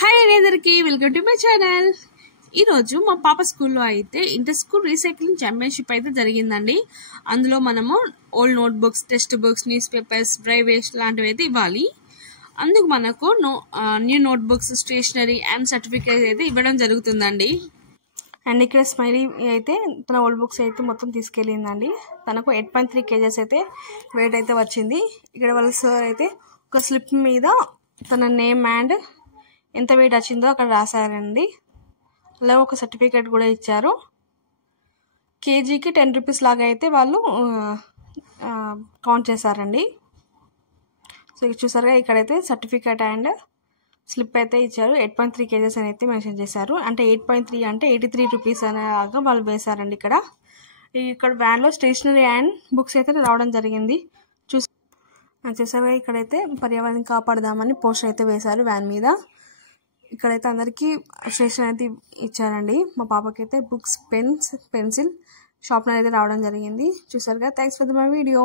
Hi అందరికీ welcome to my channel. ఈరోజు మా పాప స్కూల్లో అయితే ఇంటర్ స్కూల్ రీసైక్లింగ్ ఛాంపియన్షిప్ అయితే జరిగిందండి. అందులో మనము old notebooks, textbooks, newspapers, dry waste లాంటివి అయితే ఇవ్వాలి. అందుకు మనకు new notebooks, stationery and certificate అయితే ఇవ్వడం జరుగుతుందండి. అండ్ ఇక్కడ స్మైలీ అయితే తన ఓల్డ్ బుక్స్ అయితే మొత్తం తీసుకెళ్ళిందండి. తనకు 8.3 kgs అయితే వెయిట్ అయితే వచ్చింది. ఇక్కడ వాళ్ళ సార్ అయితే ఒక స్లిప్ మీద తన నేమ్ అండ్ ఎంత వెయిట్ వచ్చిందో అక్కడ రాశారండి. అలా ఒక సర్టిఫికేట్ కూడా ఇచ్చారు. కేజీకి 10 రూపీస్ లాగా అయితే వాళ్ళు కౌంట్ చేశారండి. సో చూసారుగా ఇక్కడైతే సర్టిఫికేట్ అండ్ స్లిప్ అయితే ఇచ్చారు. 8.3 kgs అని అయితే మెన్షన్ చేశారు. అంటే 8.3 అంటే 83 రూపీస్ అనేలాగా వాళ్ళు వేశారండి. ఇక్కడ వ్యాన్లో స్టేషనరీ అండ్ బుక్స్ అయితే రావడం జరిగింది. చూసారుగా ఇక్కడైతే పర్యావరణం కాపాడదామని పోస్టర్ అయితే వేశారు వ్యాన్ మీద. ఇక్కడైతే అందరికీ స్టేషన్ అయితే ఇచ్చారండి. మా పాపకి అయితే బుక్స్, పెన్స్, పెన్సిల్, షార్ప్నర్ అయితే రావడం జరిగింది. చూసారుగా. Thanks for my video.